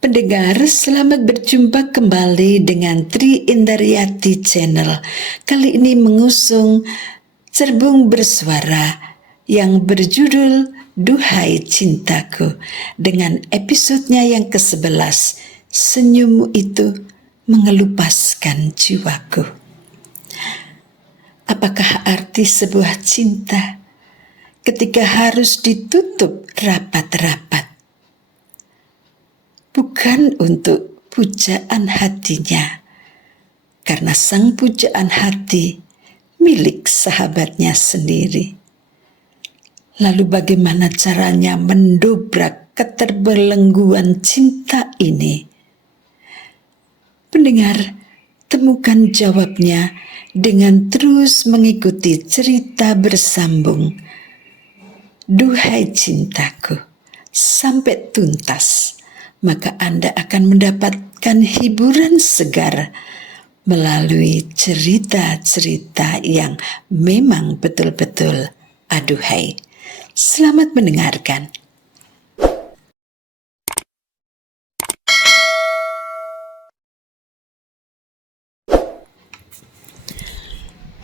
Pendengar, selamat berjumpa kembali dengan Tri Indaryati Channel. Kali ini mengusung cerbung bersuara yang berjudul Duhai Cintaku dengan episodenya yang ke-11, Senyummu itu mengelupaskan jiwaku. Apakah arti sebuah cinta ketika harus ditutup rapat-rapat? Bukan untuk pujaan hatinya, karena sang pujaan hati milik sahabatnya sendiri. Lalu bagaimana caranya mendobrak keterbelengguan cinta ini? Pendengar, temukan jawabnya dengan terus mengikuti cerita bersambung Duhai Cintaku sampai tuntas. Maka Anda akan mendapatkan hiburan segar melalui cerita-cerita yang memang betul-betul aduhai. Selamat mendengarkan.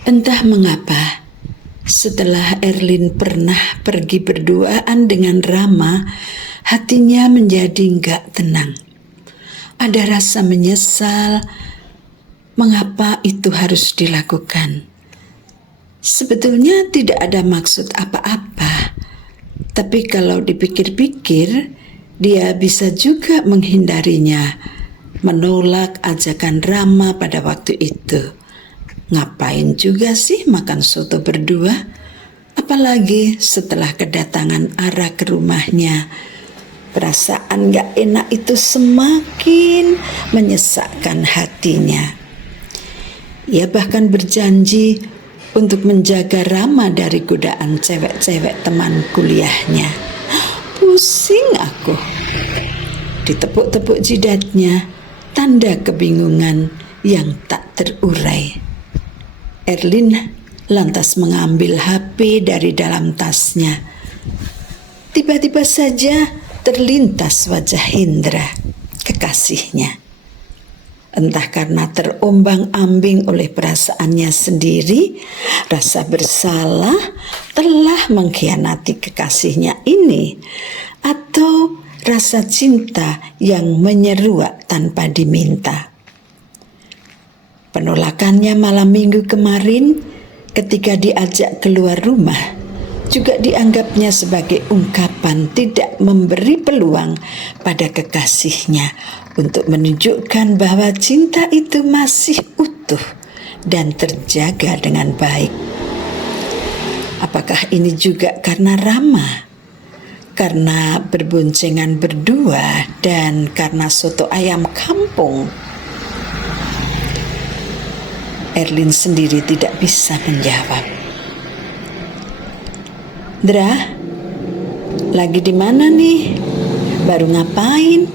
Entah mengapa, setelah Erlin pernah pergi berduaan dengan Rama, hatinya menjadi enggak tenang. Ada rasa menyesal mengapa itu harus dilakukan. Sebetulnya tidak ada maksud apa-apa, tapi kalau dipikir-pikir, dia bisa juga menghindarinya, menolak ajakan Rama pada waktu itu. Ngapain juga sih makan soto berdua? Apalagi setelah kedatangan Ara ke rumahnya. Perasaan gak enak itu semakin menyesakkan hatinya. Ia bahkan berjanji untuk menjaga Rama dari godaan cewek-cewek teman kuliahnya. Pusing aku. Ditepuk-tepuk jidatnya, tanda kebingungan yang tak terurai. Erlin lantas mengambil HP dari dalam tasnya. Tiba-tiba saja terlintas wajah Hendra, kekasihnya. Entah karena terombang-ambing oleh perasaannya sendiri, rasa bersalah telah mengkhianati kekasihnya ini, atau rasa cinta yang menyeruak tanpa diminta. Penolakannya malam minggu kemarin ketika diajak keluar rumah juga dianggapnya sebagai ungkapan tidak memberi peluang pada kekasihnya untuk menunjukkan bahwa cinta itu masih utuh dan terjaga dengan baik. Apakah ini juga karena Rama? Karena berboncengan berdua dan karena soto ayam kampung? Erlin sendiri tidak bisa menjawab. Dra, lagi di mana nih? Baru ngapain?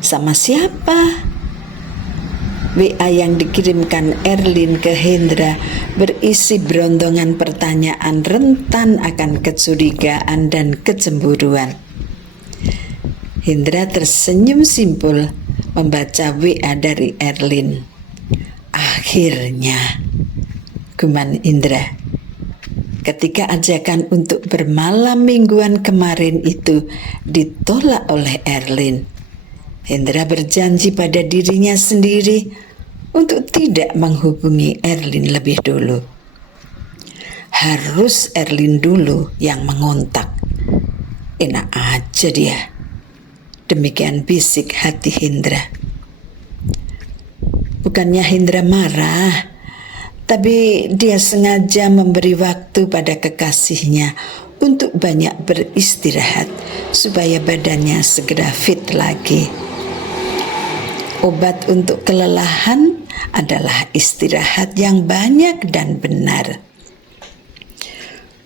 Sama siapa? WA yang dikirimkan Erlin ke Hendra berisi berondongan pertanyaan rentan akan kecurigaan dan kecemburuan. Hendra tersenyum simpul membaca WA dari Erlin. Akhirnya, guman Indra. Ketika ajakan untuk bermalam mingguan kemarin itu ditolak oleh Erlin, Hendra berjanji pada dirinya sendiri untuk tidak menghubungi Erlin lebih dulu. Harus Erlin dulu yang mengontak. Enak aja dia. Demikian bisik hati Hendra. Bukannya Hendra marah, tapi dia sengaja memberi waktu pada kekasihnya untuk banyak beristirahat supaya badannya segera fit lagi. Obat untuk kelelahan adalah istirahat yang banyak dan benar.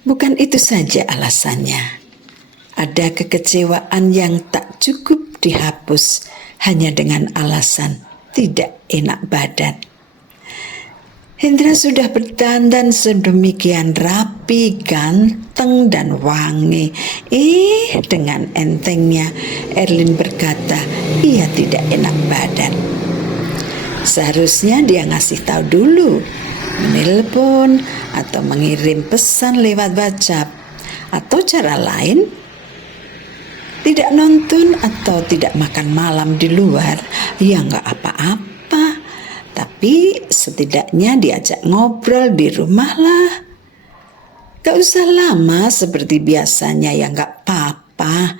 Bukan itu saja alasannya. Ada kekecewaan yang tak cukup dihapus hanya dengan alasan tidak enak badan. Hendra sudah berdandan sedemikian rapi, ganteng, dan wangi. Dengan entengnya Erlin berkata ia tidak enak badan. Seharusnya dia ngasih tahu dulu, menelpon atau mengirim pesan lewat WhatsApp, atau cara lain. Tidak nonton atau tidak makan malam di luar, ya nggak apa-apa. Tapi setidaknya diajak ngobrol di rumah lah. Gak usah lama seperti biasanya, ya nggak apa-apa.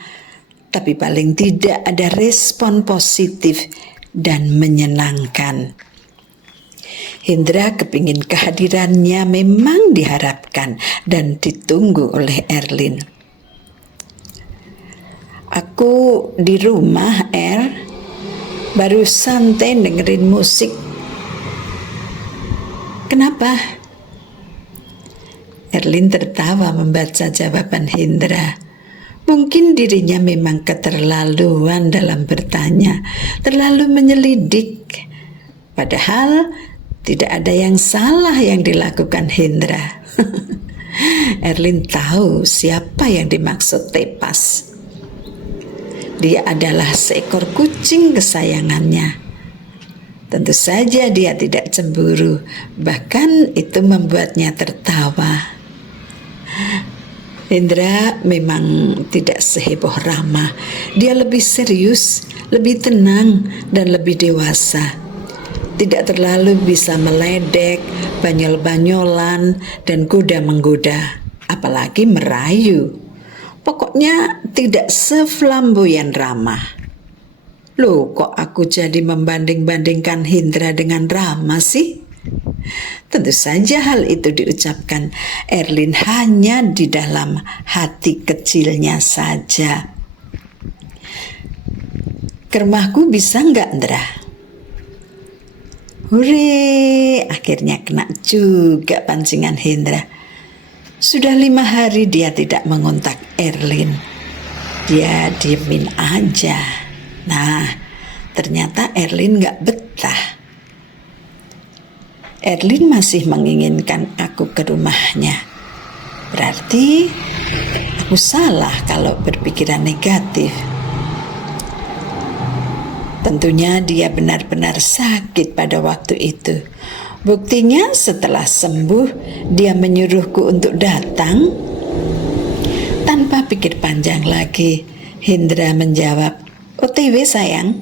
Tapi paling tidak ada respon positif dan menyenangkan. Hendra kepingin kehadirannya memang diharapkan dan ditunggu oleh Erlin. Aku di rumah, baru santai dengerin musik. Kenapa? Erlin tertawa membaca jawaban Hendra. Mungkin dirinya memang keterlaluan dalam bertanya, terlalu menyelidik. Padahal tidak ada yang salah yang dilakukan Hendra. Erlin tahu siapa yang dimaksud Tepas. Dia adalah seekor kucing kesayangannya. Tentu saja dia tidak cemburu, bahkan itu membuatnya tertawa. Hendra memang tidak seheboh Rama. Dia lebih serius, lebih tenang, dan lebih dewasa. Tidak terlalu bisa meledek, banyol-banyolan, dan goda-menggoda, apalagi merayu. Pokoknya tidak seflamboyan Rama. Loh, kok aku jadi membanding-bandingkan Hendra dengan Rama sih? Tentu saja hal itu diucapkan Erlin hanya di dalam hati kecilnya saja. Ke rumahku bisa nggak, Ndra? Hore, akhirnya kena juga pancingan Hendra. Sudah 5 hari dia tidak mengontak Erlin. Dia diemin aja. Nah, ternyata Erlin gak betah. Erlin masih menginginkan aku ke rumahnya. Berarti aku salah kalau berpikiran negatif. Tentunya dia benar-benar sakit pada waktu itu. Buktinya setelah sembuh, dia menyuruhku untuk datang. Tanpa pikir panjang lagi, Hendra menjawab, "OTW sayang."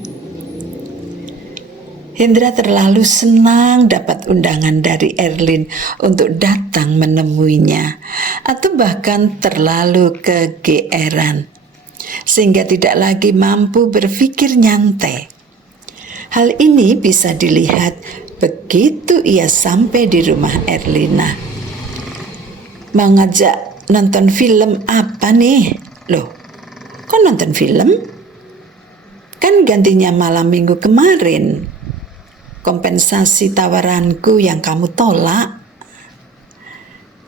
Hendra terlalu senang dapat undangan dari Erlin untuk datang menemuinya, atau bahkan terlalu kegeeran, sehingga tidak lagi mampu berpikir nyantai. Hal ini bisa dilihat begitu ia sampai di rumah Erlina. Mau ngajak nonton film apa nih? Loh, kok nonton film? Kan gantinya malam minggu kemarin. Kompensasi tawaranku yang kamu tolak.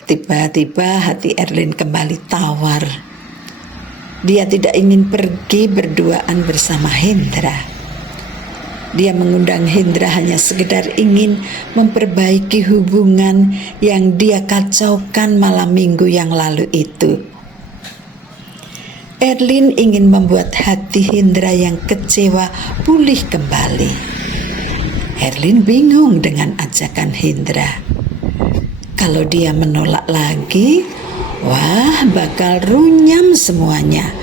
Tiba-tiba hati Erlin kembali tawar. Dia tidak ingin pergi berduaan bersama Hendra. Dia mengundang Hendra hanya sekedar ingin memperbaiki hubungan yang dia kacaukan malam minggu yang lalu itu. Erlin ingin membuat hati Hendra yang kecewa pulih kembali. Erlin bingung dengan ajakan Hendra. Kalau dia menolak lagi, wah bakal runyam semuanya.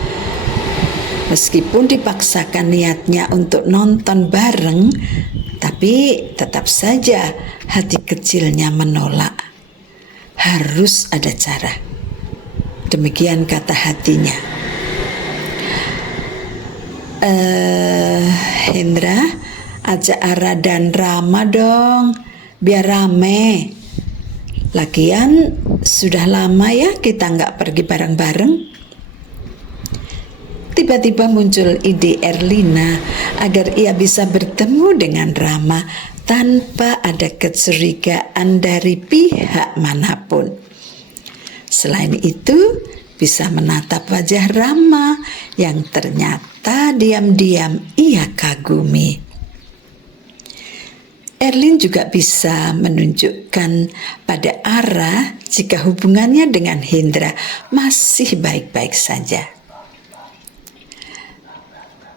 Meskipun dipaksakan niatnya untuk nonton bareng, tapi tetap saja hati kecilnya menolak. Harus ada cara. Demikian kata hatinya. Hendra, ajak Ara dan Rama dong, biar rame. Lagian sudah lama ya kita nggak pergi bareng-bareng. Tiba-tiba muncul ide Erlina agar ia bisa bertemu dengan Rama tanpa ada kecurigaan dari pihak manapun. Selain itu, bisa menatap wajah Rama yang ternyata diam-diam ia kagumi. Erlin juga bisa menunjukkan pada Ara jika hubungannya dengan Hendra masih baik-baik saja.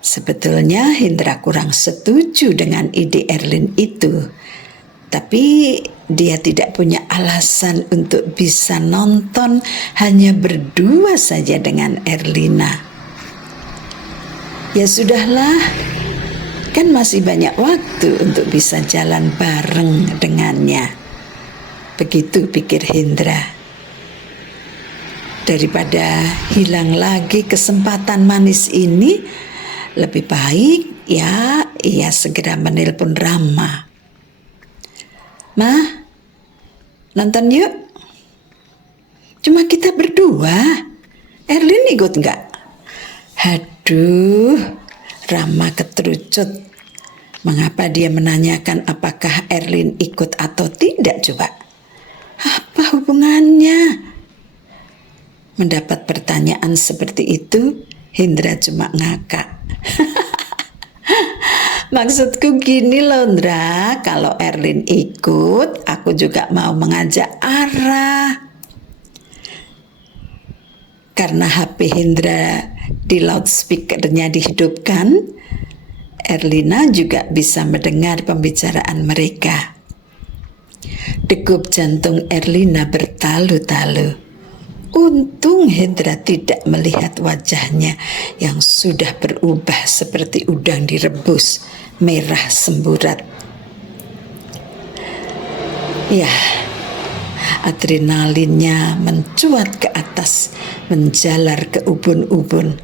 Sebetulnya Hendra kurang setuju dengan ide Erlin itu. Tapi dia tidak punya alasan untuk bisa nonton hanya berdua saja dengan Erlina. Ya sudahlah, kan masih banyak waktu untuk bisa jalan bareng dengannya. Begitu pikir Hendra. Daripada hilang lagi kesempatan manis ini, lebih baik ya ia segera menelpon Rama. "Ma, nonton yuk. Cuma kita berdua. Erlin ikut nggak?" Aduh, Rama keterucut. Mengapa dia menanyakan apakah Erlin ikut atau tidak coba? Apa hubungannya? Mendapat pertanyaan seperti itu, Hendra cuma ngakak. "Maksudku gini loh, Ndra, kalau Erlin ikut, aku juga mau mengajak Ara." Karena HP Hendra di loudspeakernya dihidupkan, Erlina juga bisa mendengar pembicaraan mereka. Degup jantung Erlina bertalu-talu. Untung Hendra tidak melihat wajahnya yang sudah berubah seperti udang direbus, merah semburat. Ya, adrenalinnya mencuat ke atas, menjalar ke ubun-ubun.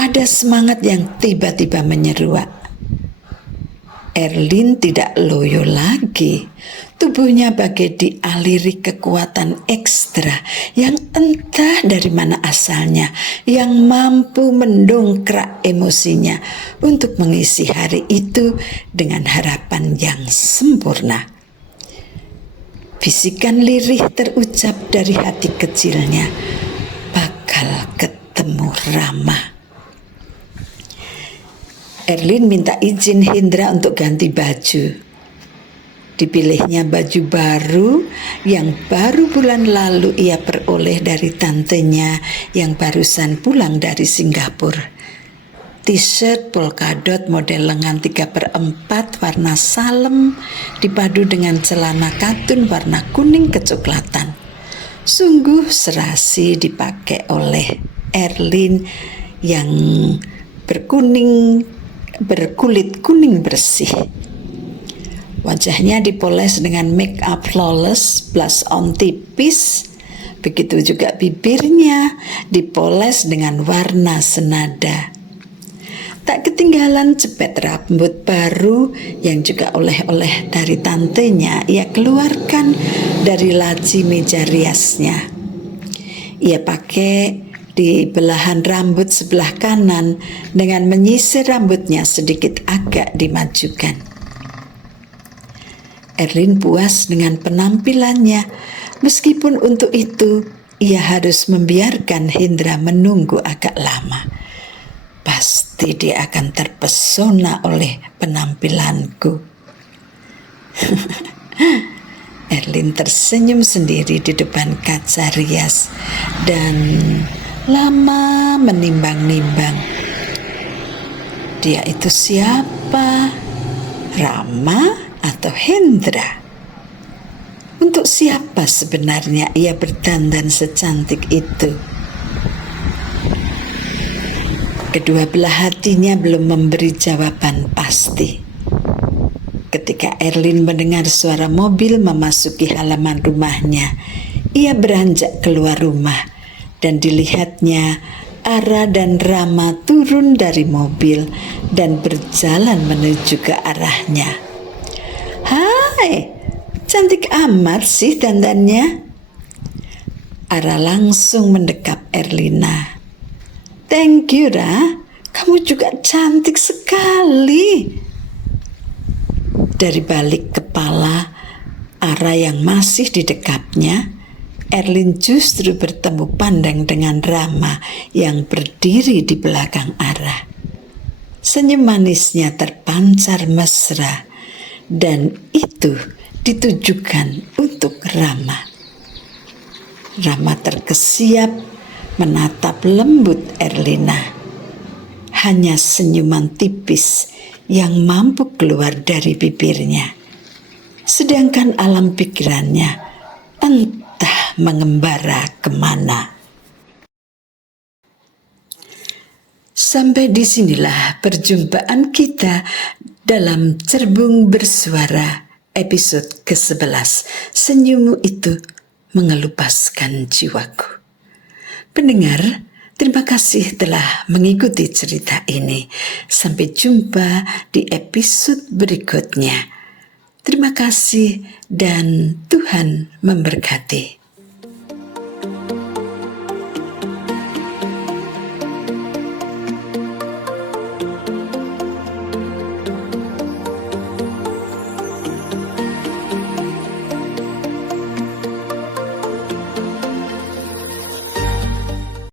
Ada semangat yang tiba-tiba menyeruak. Erlin tidak loyo lagi. Tubuhnya bagai dialiri kekuatan ekstra yang entah dari mana asalnya, yang mampu mendongkrak emosinya untuk mengisi hari itu dengan harapan yang sempurna. Bisikan lirih terucap dari hati kecilnya, bakal ketemu Rama. Erlin minta izin Hendra untuk ganti baju. Dipilihnya baju baru yang baru bulan lalu ia peroleh dari tantenya yang barusan pulang dari Singapura. T-shirt polkadot model lengan 3/4 warna salem dipadu dengan celana katun warna kuning kecoklatan. Sungguh serasi dipakai oleh Erlin yang berkulit kuning bersih. Wajahnya dipoles dengan make up flawless, blush on tipis. Begitu juga bibirnya dipoles dengan warna senada. Tak ketinggalan cepet rambut baru yang juga oleh-oleh dari tantenya ia keluarkan dari laci meja riasnya. Ia pakai di belahan rambut sebelah kanan dengan menyisir rambutnya sedikit agak dimajukan. Erlin puas dengan penampilannya, meskipun untuk itu ia harus membiarkan Hendra menunggu agak lama. Pasti dia akan terpesona oleh penampilanku. Erlin tersenyum sendiri di depan kaca rias dan lama menimbang-nimbang. Dia itu siapa? Rama atau Hendra? Untuk siapa sebenarnya ia berdandan secantik itu? Kedua belah hatinya belum memberi jawaban pasti. Ketika Erlin mendengar suara mobil memasuki halaman rumahnya, ia beranjak keluar rumah dan dilihatnya Ara dan Rama turun dari mobil dan berjalan menuju ke arahnya. "Hai, cantik amat sih dandannya." Ara langsung mendekap Erlina. "Thank you, Ra. Kamu juga cantik sekali." Dari balik kepala Ara yang masih didekapnya, Erlin justru bertemu pandang dengan Rama yang berdiri di belakang Ara. Senyum manisnya terpancar mesra, dan itu ditujukan untuk Rama. Rama terkesiap menatap lembut Erlina. hanya senyuman tipis yang mampu keluar dari bibirnya. Sedangkan alam pikirannya entah mengembara kemana. Sampai disinilah perjumpaan kita dalam Cerbung Bersuara episode ke-11. Senyummu itu mengelupaskan jiwaku. Pendengar, terima kasih telah mengikuti cerita ini. Sampai jumpa di episode berikutnya. Terima kasih dan Tuhan memberkati.